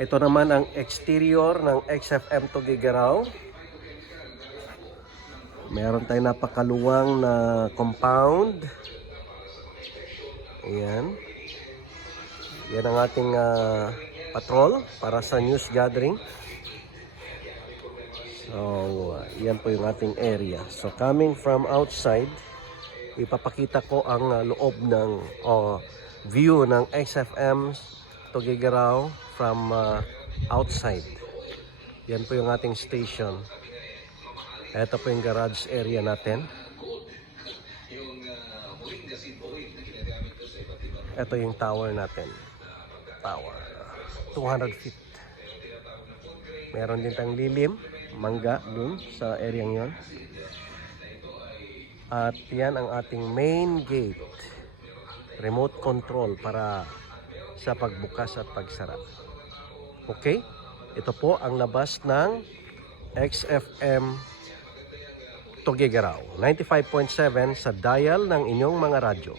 Ito naman ang exterior ng XFM Tuguegarao. Meron tayong napakaluwang na compound. Ayan. Yan ang ating patrol para sa news gathering. So, yan po yung ating area. So, coming from outside, ipapakita ko ang loob ng view ng XFM Tuguegarao from outside. Yan po yung ating station. Ito po yung garage area natin. Ito yung tower natin. Tower. 200 feet. Meron din tayong lilim, mangga dun sa area yon. At yan ang ating main gate. Remote control para sa pagbukas at pagsara. Okay? Ito po ang labas ng XFM Tuguegarao. 95.7 sa dial ng inyong mga radyo.